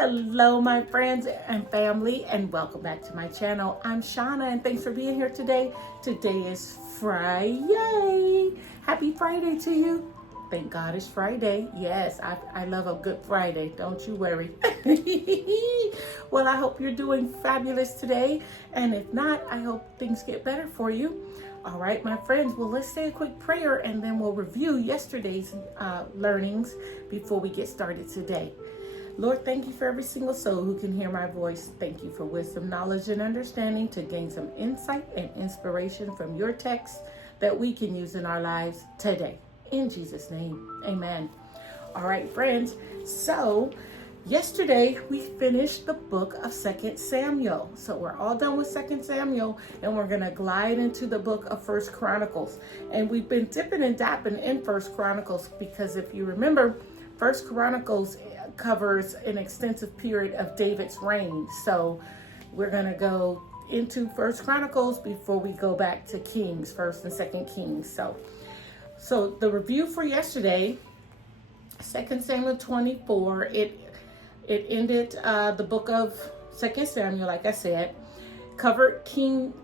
Hello, my friends and family, and welcome back to my channel. I'm Shauna, and thanks for being here today. Today is Friday. Happy Friday to you. Thank God it's Friday. Yes, I love a good Friday. Don't you worry. Well, I hope you're doing fabulous today. And if not, I hope things get better for you. All right, my friends. Well, let's say a quick prayer and then we'll review yesterday's learnings before we get started today. Lord, thank you for every single soul who can hear my voice. Thank you for wisdom, knowledge, and understanding to gain some insight and inspiration from your text that we can use in our lives today. In Jesus' name, amen. All right, friends. So yesterday we finished the book of 2 Samuel. So we're all done with 2 Samuel and we're going to glide into the book of 1 Chronicles. And we've been dipping and dapping in 1 Chronicles because if you remember, 1 Chronicles covers an extensive period of David's reign. So we're going to go into 1 Chronicles before we go back to Kings, 1st and 2nd Kings. So the review for yesterday, 2 Samuel 24, it ended the book of 2 Samuel, like I said, covered King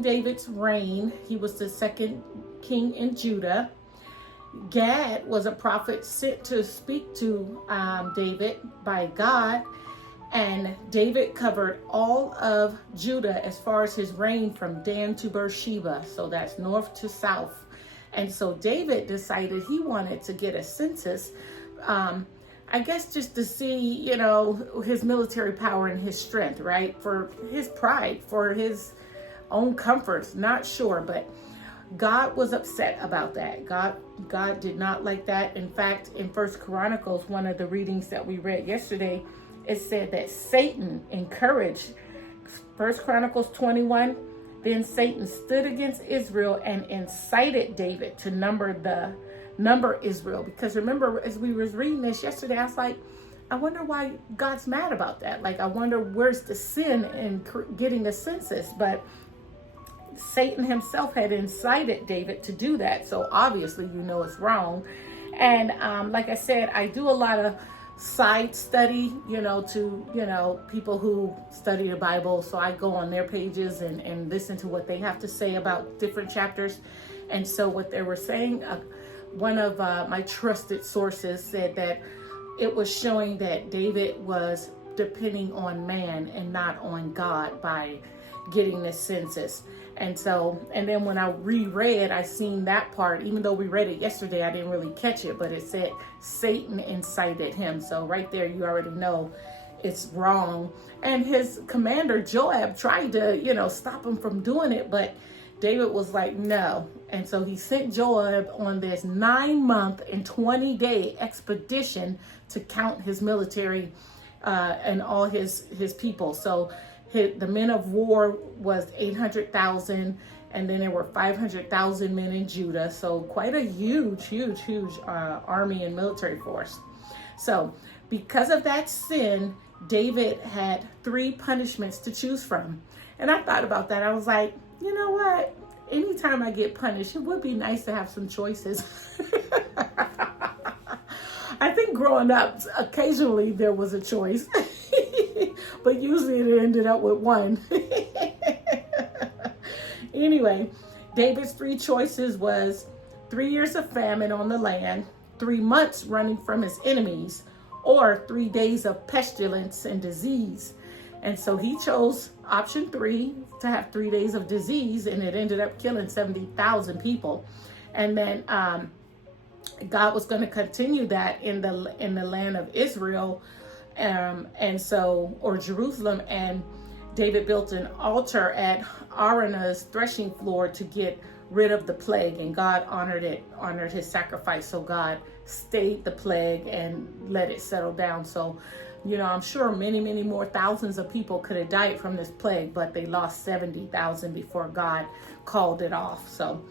David's reign. He was the second king in Judah. Gad was a prophet sent to speak to David by God, and David covered all of Judah as far as his reign from Dan to Beersheba, so that's north to south. And so David decided he wanted to get a census, I guess just to see, his military power and his strength, right? For his pride, for his own comforts, not sure, but God was upset about that. God did not like that. In fact, in 1 Chronicles, one of the readings that we read yesterday, it said that Satan encouraged, 1 Chronicles 21, then Satan stood against Israel and incited David to number Israel. Because remember, as we was reading this yesterday, I was like, I wonder why God's mad about that. Like, I wonder where's the sin in getting a census. But Satan himself had incited David to do that. So obviously, it's wrong. And like I said, I do a lot of side study, to people who study the Bible. So I go on their pages and listen to what they have to say about different chapters. And so what they were saying, one of my trusted sources said that it was showing that David was depending on man and not on God by getting this census. And then when I reread, I seen that part. Even though we read it yesterday, I didn't really catch it, but it said Satan incited him. So right there, you already know it's wrong. And his commander, Joab, tried to, stop him from doing it, but David was like, no. And so he sent Joab on this 9-month and 20-day expedition to count his military and all his people. So the men of war was 800,000, and then there were 500,000 men in Judah. So quite a huge army and military force. So because of that sin, David had 3 punishments to choose from. And I thought about that. I was like, you know what? Anytime I get punished, it would be nice to have some choices. I think growing up, occasionally there was a choice. But usually it ended up with one. Anyway, David's 3 choices was 3 years of famine on the land, 3 months running from his enemies, or 3 days of pestilence and disease. And so he chose option 3, to have 3 days of disease, and it ended up killing 70,000 people. And then God was going to continue that in the land of Israel, or Jerusalem, and David built an altar at Araunah's threshing floor to get rid of the plague, and God honored his sacrifice. So God stayed the plague and let it settle down. So, I'm sure many, many more thousands of people could have died from this plague, but they lost 70,000 before God called it off. So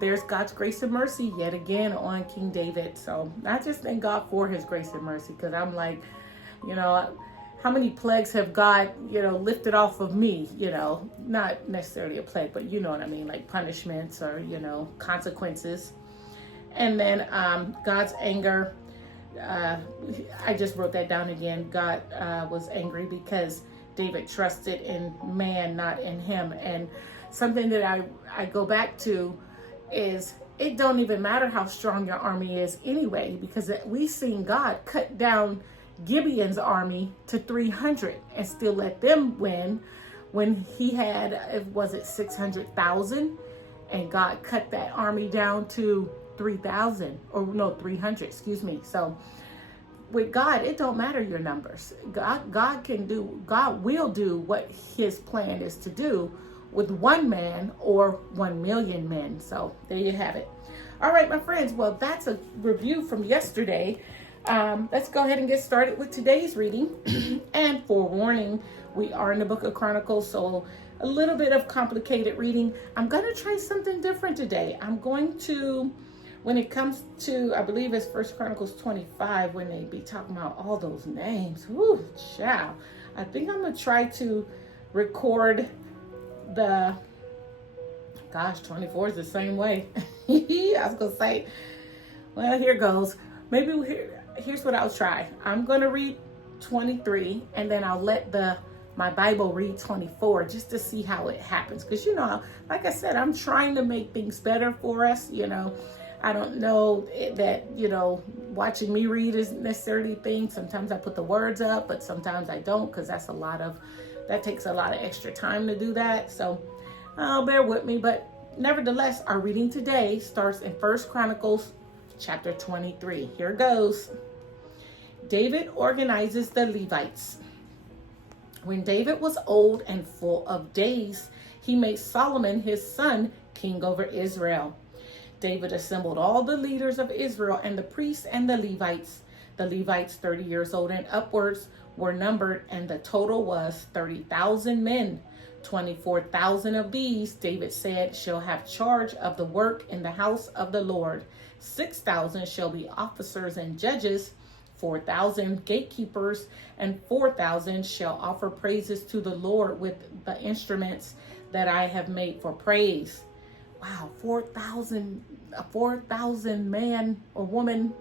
there's God's grace and mercy yet again on King David. So I just thank God for his grace and mercy, because I'm like, how many plagues have God, lifted off of me, not necessarily a plague, but you know what I mean, like punishments or, consequences. And then God's anger uh, I just wrote that down again. God was angry because David trusted in man, not in him. And something that I go back to is it don't even matter how strong your army is anyway, because we've seen God cut down Gibeon's army to 300 and still let them win when he had, was it 600,000? And God cut that army down to 3,000, or no, 300, excuse me. So with God, it don't matter your numbers. God will do what his plan is to do with one man or 1 million men. So there you have it. All right, my friends. Well, that's a review from yesterday. Let's go ahead and get started with today's reading. And forewarning, we are in the book of Chronicles, so a little bit of complicated reading. I'm going to try something different today. I'm going to, when it comes to, I believe it's 1 Chronicles 25, when they be talking about all those names. Whoo, child. I think I'm going to try to record the, gosh, 24 is the same way. I was going to say, well, here goes. Maybe here's what I'll try. I'm going to read 23, and then I'll let my Bible read 24 just to see how it happens. Because, like I said, I'm trying to make things better for us. I don't know that, watching me read isn't necessarily a thing. Sometimes I put the words up, but sometimes I don't, because that takes a lot of extra time to do that. So bear with me. But nevertheless, our reading today starts in 1 Chronicles chapter 23. Here goes. David organizes the Levites. When David was old and full of days, he made Solomon his son king over Israel. David assembled all the leaders of Israel and the priests and the Levites. The Levites 30 years old and upwards were numbered, and the total was 30,000 men. 24,000 of these, David said, shall have charge of the work in the house of the Lord. 6,000 shall be officers and judges, 4,000 gatekeepers, and 4,000 shall offer praises to the Lord with the instruments that I have made for praise. Wow, 4,000 man or woman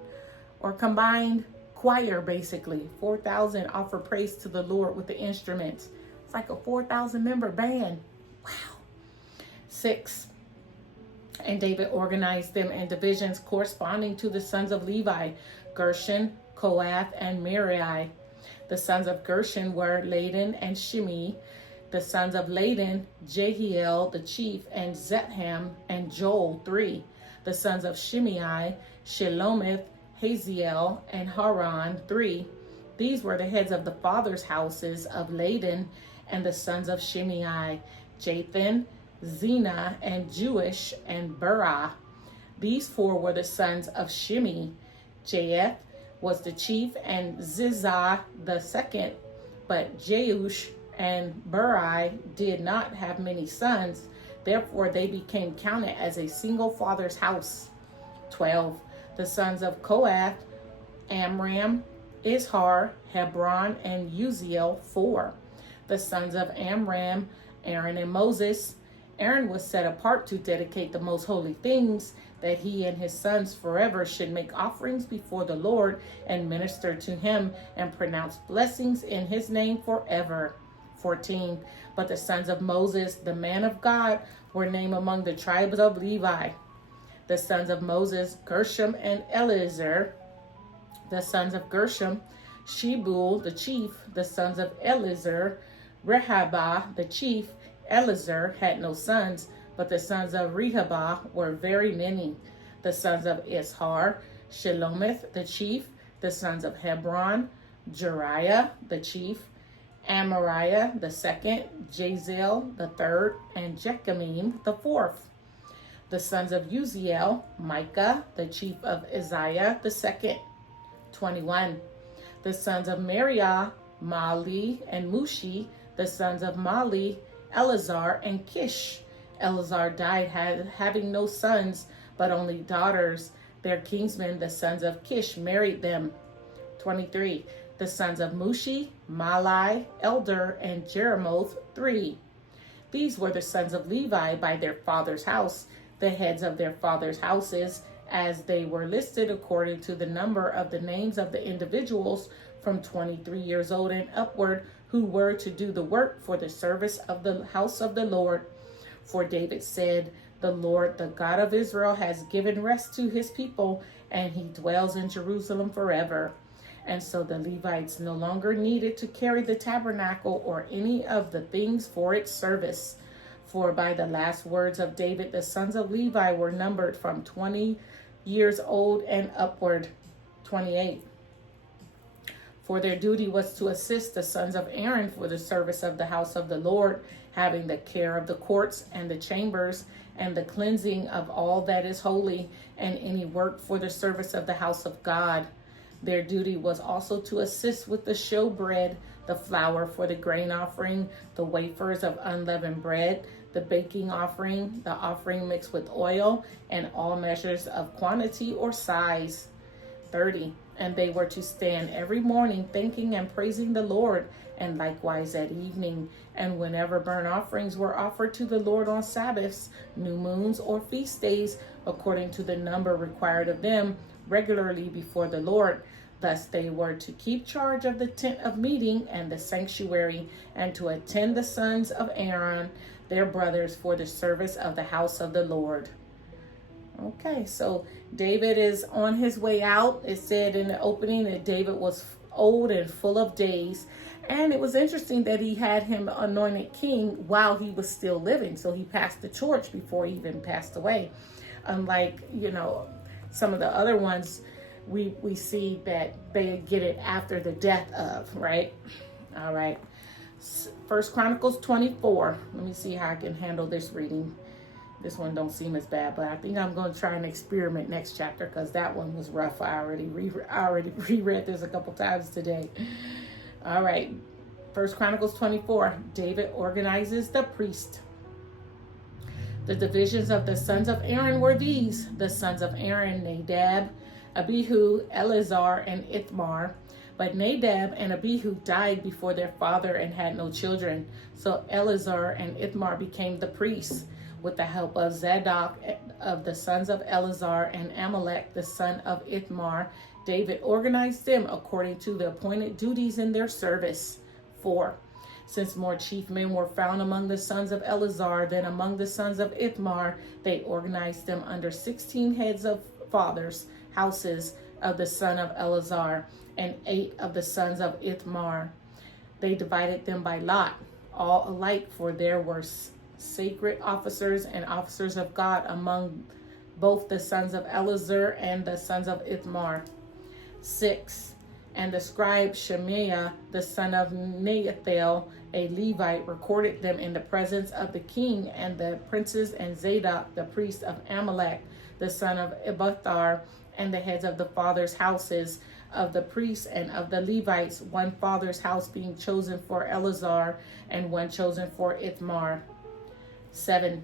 or combined choir, basically. 4,000 offer praise to the Lord with the instruments. It's like a 4,000 member band. Wow. 6. And David organized them in divisions corresponding to the sons of Levi: Gershon, Kohath, and Merari. The sons of Gershon were Ladan and Shimei. The sons of Ladan, Jehiel the chief, and Zetham and Joel 3. The sons of Shimei, Shelomith, Haziel, and Haran 3. These were the heads of the fathers' houses of Ladan. And the sons of Shimei, Jathan, Zena, and Jewish, and Berah. These 4 were the sons of Shimei. Jaeth was the chief, and Zizah the second. But Jeush and Beri did not have many sons. Therefore they became counted as a single father's house. 12. The sons of Kohath, Amram, Izhar, Hebron, and Uziel 4. The sons of Amram, Aaron and Moses. Aaron was set apart to dedicate the most holy things, that he and his sons forever should make offerings before the Lord and minister to him and pronounce blessings in his name forever. 14. But the sons of Moses, the man of God, were named among the tribes of Levi. The sons of Moses, Gershom and Eleazar. The sons of Gershom, Shebul the chief. The sons of Eleazar, Rehabiah the chief. Eleazar had no sons, but the sons of Rehabiah were very many. The sons of Izhar, Shelomith the chief. The sons of Hebron, Jeriah the chief. Amariah the second, Jazel the third, and Jechamim the fourth. The sons of Uziel, Micah the chief of Isaiah the second. 21. The sons of Merari, Mali and Mushi. The sons of Mali, Eleazar and Kish. Eleazar died having no sons, but only daughters. Their kinsmen, the sons of Kish, married them. 23. The sons of Mushi, Malai, Elder, and Jeremoth 3. These were the sons of Levi by their father's house. The heads of their father's houses: as they were listed according to the number of the names of the individuals from 23 years old and upward who were to do the work for the service of the house of the Lord. For David said, "The Lord, the God of Israel, has given rest to his people, and he dwells in Jerusalem forever." And so the Levites no longer needed to carry the tabernacle or any of the things for its service. For by the last words of David, the sons of Levi were numbered from 20 years old and upward, 28. For their duty was to assist the sons of Aaron for the service of the house of the Lord, having the care of the courts and the chambers and the cleansing of all that is holy, and any work for the service of the house of God. Their duty was also to assist with the showbread, the flour for the grain offering, the wafers of unleavened bread, the baking offering, the offering mixed with oil, and all measures of quantity or size. 30. And they were to stand every morning thanking and praising the Lord, and likewise at evening, and whenever burnt offerings were offered to the Lord on Sabbaths, new moons, or feast days, according to the number required of them, regularly before the Lord. Thus they were to keep charge of the tent of meeting and the sanctuary, and to attend the sons of Aaron, their brothers, for the service of the house of the Lord. Okay, so David is on his way out. It said in the opening that David was old and full of days. And it was interesting that he had him anointed king while he was still living. So he passed the torch before he even passed away. Unlike, some of the other ones, we see that they get it after the death of, right? All right. First Chronicles 24. Let me see how I can handle this reading. This one don't seem as bad, but I think I'm going to try and experiment next chapter because that one was rough. I already reread this a couple times today. All right. First Chronicles 24. David organizes the priest. The divisions of the sons of Aaron were these: the sons of Aaron, Nadab, Abihu, Eleazar, and Ithamar. But Nadab and Abihu died before their father and had no children. So Eleazar and Ithamar became the priests. With the help of Zadok of the sons of Eleazar and Amalek, the son of Ithamar, David organized them according to the appointed duties in their service. 4. Since more chief men were found among the sons of Eleazar than among the sons of Ithamar, they organized them under 16 heads of fathers' houses of the son of Eleazar, and 8 of the sons of Ithamar. They divided them by lot, all alike, for there were sacred officers and officers of God among both the sons of Eleazar and the sons of Ithamar. 6. And the scribe Shemaiah, the son of Neathel, a Levite, recorded them in the presence of the king and the princes, and Zadok, the priest of Amalek, the son of Abiathar, and the heads of the fathers' houses of the priests and of the Levites, one father's house being chosen for Eleazar and one chosen for Ithamar. 7.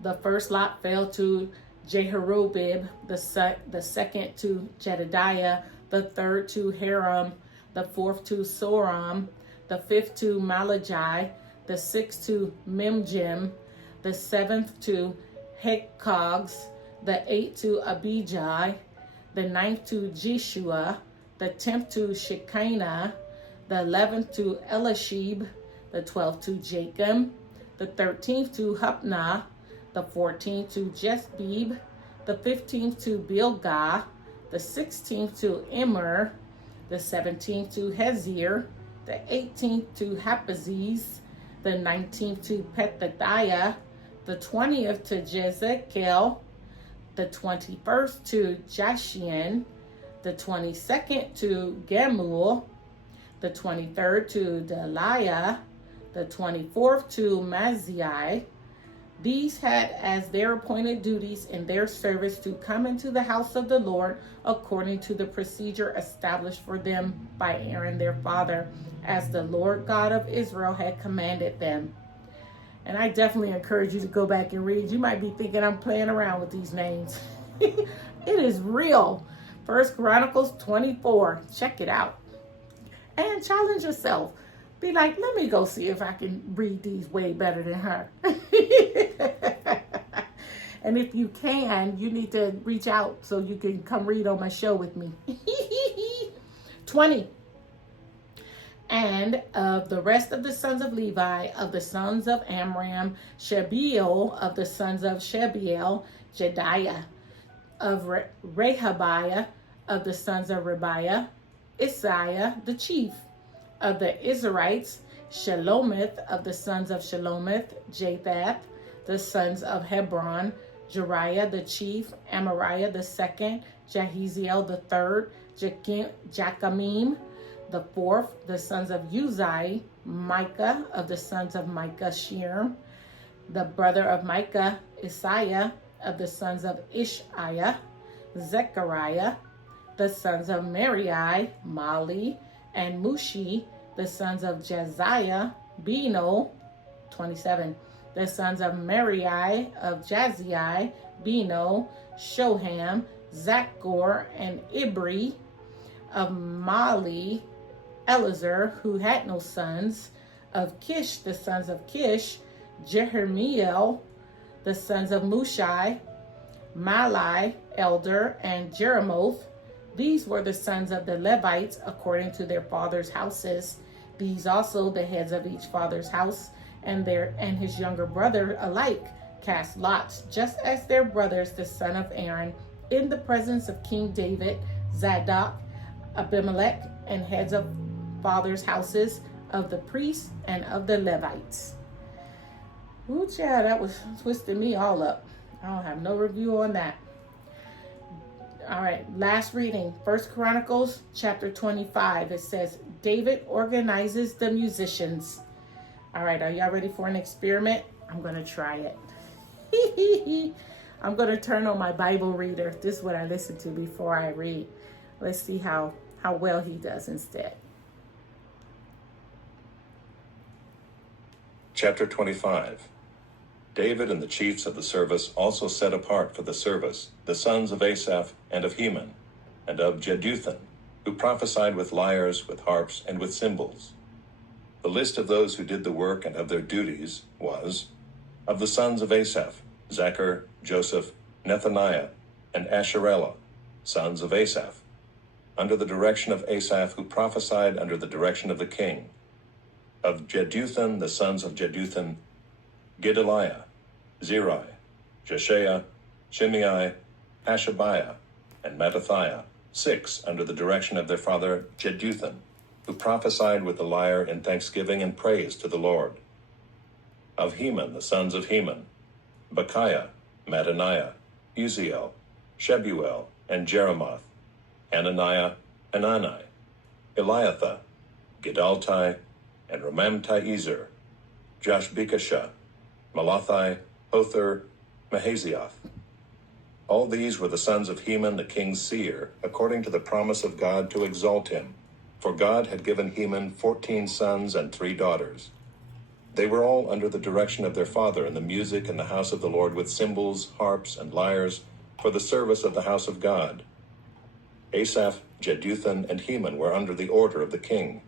The first lot fell to Jehoram, the second to Jedediah, the third to Hiram, the fourth to Soram, the fifth to Malachai, the sixth to Mimjim, the seventh to Hekkogs, the eighth to Abijah, the ninth to Jeshua, the 10th to Shekinah, the 11th to Elishib, the 12th to Jacob, the 13th to Hupnah, the 14th to Jeshbib, the 15th to Bilgah, the 16th to Immer, the 17th to Hezir, the 18th to Hapaziz, the 19th to Pethathiah, the 20th to Jezekiel, the 21st to Jashian, the 22nd to Gemul, the 23rd to Deliah, the 24th to Mazai. These had as their appointed duties in their service to come into the house of the Lord according to the procedure established for them by Aaron their father, as the Lord God of Israel had commanded them. And I definitely encourage you to go back and read. You might be thinking I'm playing around with these names. It is real. First Chronicles 24. Check it out. And challenge yourself. Be like, let me go see if I can read these way better than her. And if you can, you need to reach out so you can come read on my show with me. 20. And of the rest of the sons of Levi, of the sons of Amram, Shebuel, of the sons of Shebuel, Jediah, of Rehabiah, of the sons of Rebiah, Isaiah the chief, of the Israelites, Shelomith, of the sons of Shelomith, Jathath, the sons of Hebron, Jeriah the chief, Amariah the second, Jahaziel the third, Jachamim the fourth, the sons of Uzai, Micah, of the sons of Micah, Shirm, the brother of Micah, Isaiah, of the sons of Ishiah, Zechariah, the sons of Merai, Mali, and Mushi, the sons of Jaziah, Beno, 27, the sons of Merai, of Jazai, Beno, Shoham, Zachor, and Ibri, of Mali, Elazar, who had no sons, of Kish, the sons of Kish, Jeremiel, the sons of Mushai, Malai, elder, and Jeremoth. These were the sons of the Levites according to their fathers' houses. These also the heads of each father's house and his younger brother alike cast lots, just as their brothers, the son of Aaron, in the presence of King David, Zadok, Abimelech, and heads of fathers' houses of the priests and of the Levites. Ooh, child, that was twisting me all up. I don't have no review on that. All right, last reading, 1 Chronicles chapter 25. It says, David organizes the musicians. All right, are y'all ready for an experiment? I'm going to try it. I'm going to turn on my Bible reader. This is what I listen to before I read. Let's see how well he does instead. Chapter 25. David and the chiefs of the service also set apart for the service the sons of Asaph and of Heman, and of Jeduthun, who prophesied with lyres, with harps, and with cymbals. The list of those who did the work and of their duties was, of the sons of Asaph, Zachar, Joseph, Nethaniah, and Asherellah, sons of Asaph, under the direction of Asaph, who prophesied under the direction of the king. Of Jeduthun, the sons of Jeduthun, Gedaliah, Zerai, Jeshaiah, Shimei, Hashabiah, and Mattathiah, 6 under the direction of their father Jeduthun, who prophesied with the lyre in thanksgiving and praise to the Lord. Of Heman, the sons of Heman, Bechiah, Mattaniah, Uziel, Shebuel, and Jeremoth, Hananiah, Hanani, Eliathah, Gedaltai, and Ramamti-Ezer, Joshbekashah, Malathi, Hothar, Mahazioth. All these were the sons of Heman the king's seer, according to the promise of God to exalt him, for God had given Heman 14 sons and 3 daughters. They were all under the direction of their father in the music in the house of the Lord with cymbals, harps, and lyres for the service of the house of God. Asaph, Jeduthun, and Heman were under the order of the king.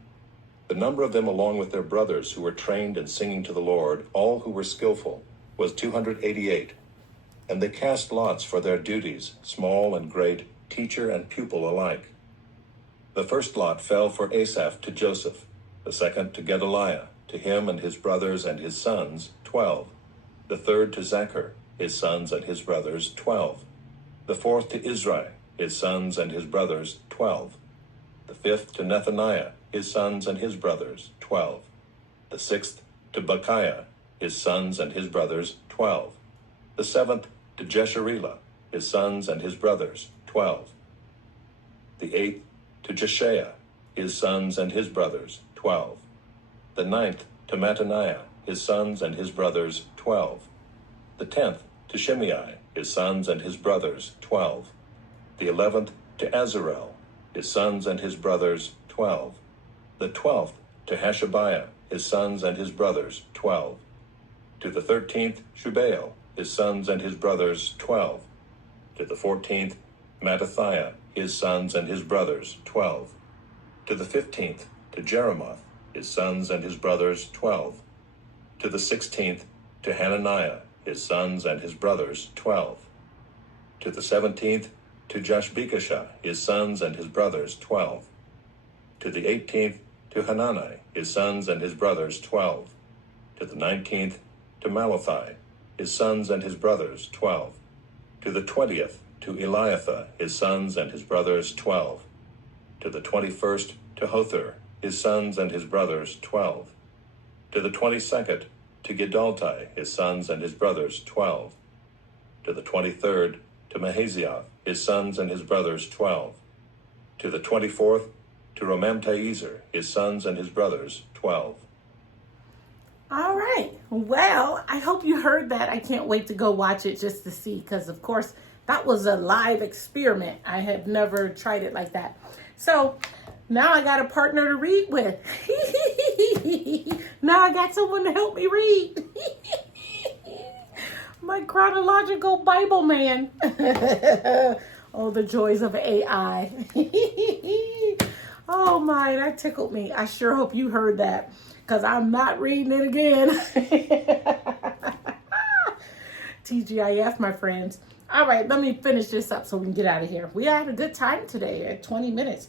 The number of them along with their brothers who were trained in singing to the Lord, all who were skillful, was 288. And they cast lots for their duties, small and great, teacher and pupil alike. The first lot fell for Asaph to Joseph, the second to Gedaliah, to him and his brothers and his sons, 12. The third to Zachar, his sons and his brothers, 12. The fourth to Israel, his sons and his brothers, 12. The fifth to Nethaniah, his sons and his brothers, 12. The sixth to Bechiah, his sons and his brothers, 12. The seventh to Jesharelah, his sons and his brothers, 12. The eighth to Jeshaiah, his sons and his brothers, 12. The ninth to Mattaniah, his sons and his brothers, 12. The 10th to Shimei, his sons and his brothers, 12. The 11th to Azarel, his sons and his brothers, 12. The 12th to Hashabiah, his sons and his brothers, 12. To the 13th, Shubael, his sons and his brothers, 12. To the 14th, Mattathiah, his sons and his brothers, 12. To the 15th, to Jeremoth, his sons and his brothers, 12. To the 16th, to Hananiah, his sons and his brothers, 12. To the 17th, to Joshbekashah, his sons and his brothers, 12. To the 18th, to Hanani, his sons and his brothers, 12. To the 19th, to Malathi, his sons and his brothers, 12. To the 20th, to Eliathah, his sons and his brothers, 12. To the 21st, to Hothir, his sons and his brothers, 12. To the 22nd, to Giddalti, his sons and his brothers, 12. To the 23rd, to Mahazioth, his sons and his brothers, 12. To the 24th, to Romamti-Ezer, his sons and his brothers, 12. All right. Well, I hope you heard that. I can't wait to go watch it just to see, because of course that was a live experiment. I have never tried it like that. So now I got a partner to read with. Now I got someone to help me read. My chronological Bible man. Oh, the joys of AI. Oh my, that tickled me. I sure hope you heard that, because I'm not reading it again. TGIF, my friends. All right, let me finish this up so we can get out of here. We had a good time today at 20 minutes.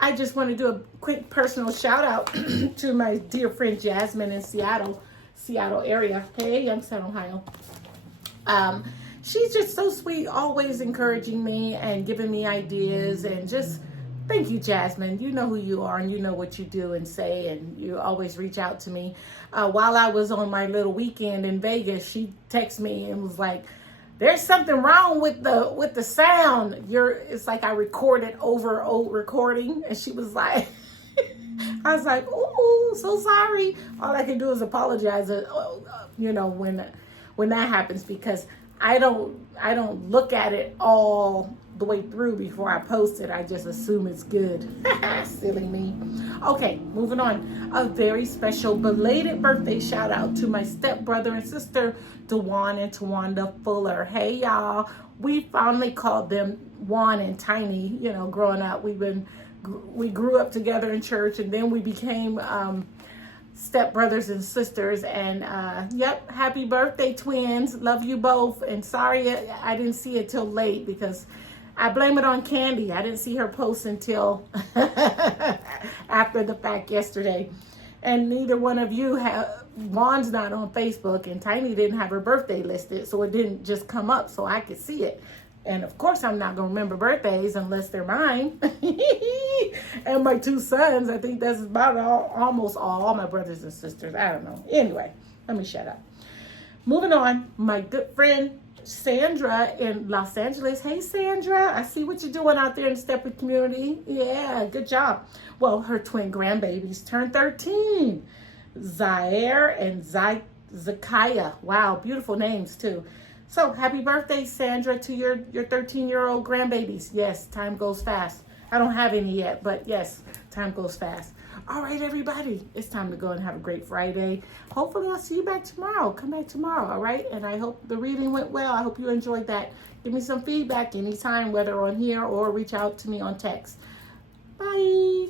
I just want to do a quick personal shout out to my dear friend Jasmine in Seattle area. Hey, Youngstown, Ohio. She's just so sweet, always encouraging me and giving me ideas, and just thank you, Jasmine. You know who you are, and you know what you do and say, and you always reach out to me. While I was on my little weekend in Vegas, she texted me and was like, "There's something wrong with the sound. It's like I recorded over old recording." And she was like, I was like, "Ooh, so sorry." All I can do is apologize, when that happens, because I don't look at it all the way through before I post it. I just assume it's good. Silly me. Okay, moving on. A very special belated birthday shout out to my stepbrother and sister, Dewan and Tawanda Fuller. Hey y'all, we finally called them Juan and Tiny. Growing up, we grew up together in church, and then we became stepbrothers and sisters. And yep, happy birthday, twins. Love you both. And sorry I didn't see it till late, because I blame it on Candy. I didn't see her post until after the fact yesterday. And neither one of you Juan's not on Facebook, and Tiny didn't have her birthday listed, so it didn't just come up so I could see it. And of course, I'm not going to remember birthdays unless they're mine. And my two sons, I think that's about almost all my brothers and sisters. I don't know. Anyway, let me shut up. Moving on, my good friend Sandra in Los Angeles. Hey, Sandra, I see what you're doing out there in the Stepford community. Yeah, good job. Well, her twin grandbabies turned 13. Zaire and Zakiah. Wow, beautiful names too. So happy birthday, Sandra, to your 13-year-old grandbabies. Yes, time goes fast. I don't have any yet, but yes, time goes fast. All right, everybody, it's time to go and have a great Friday. Hopefully I'll see you back tomorrow. Come back tomorrow, all right? And I hope the reading went well. I hope you enjoyed that. Give me some feedback anytime, whether on here or reach out to me on text. Bye.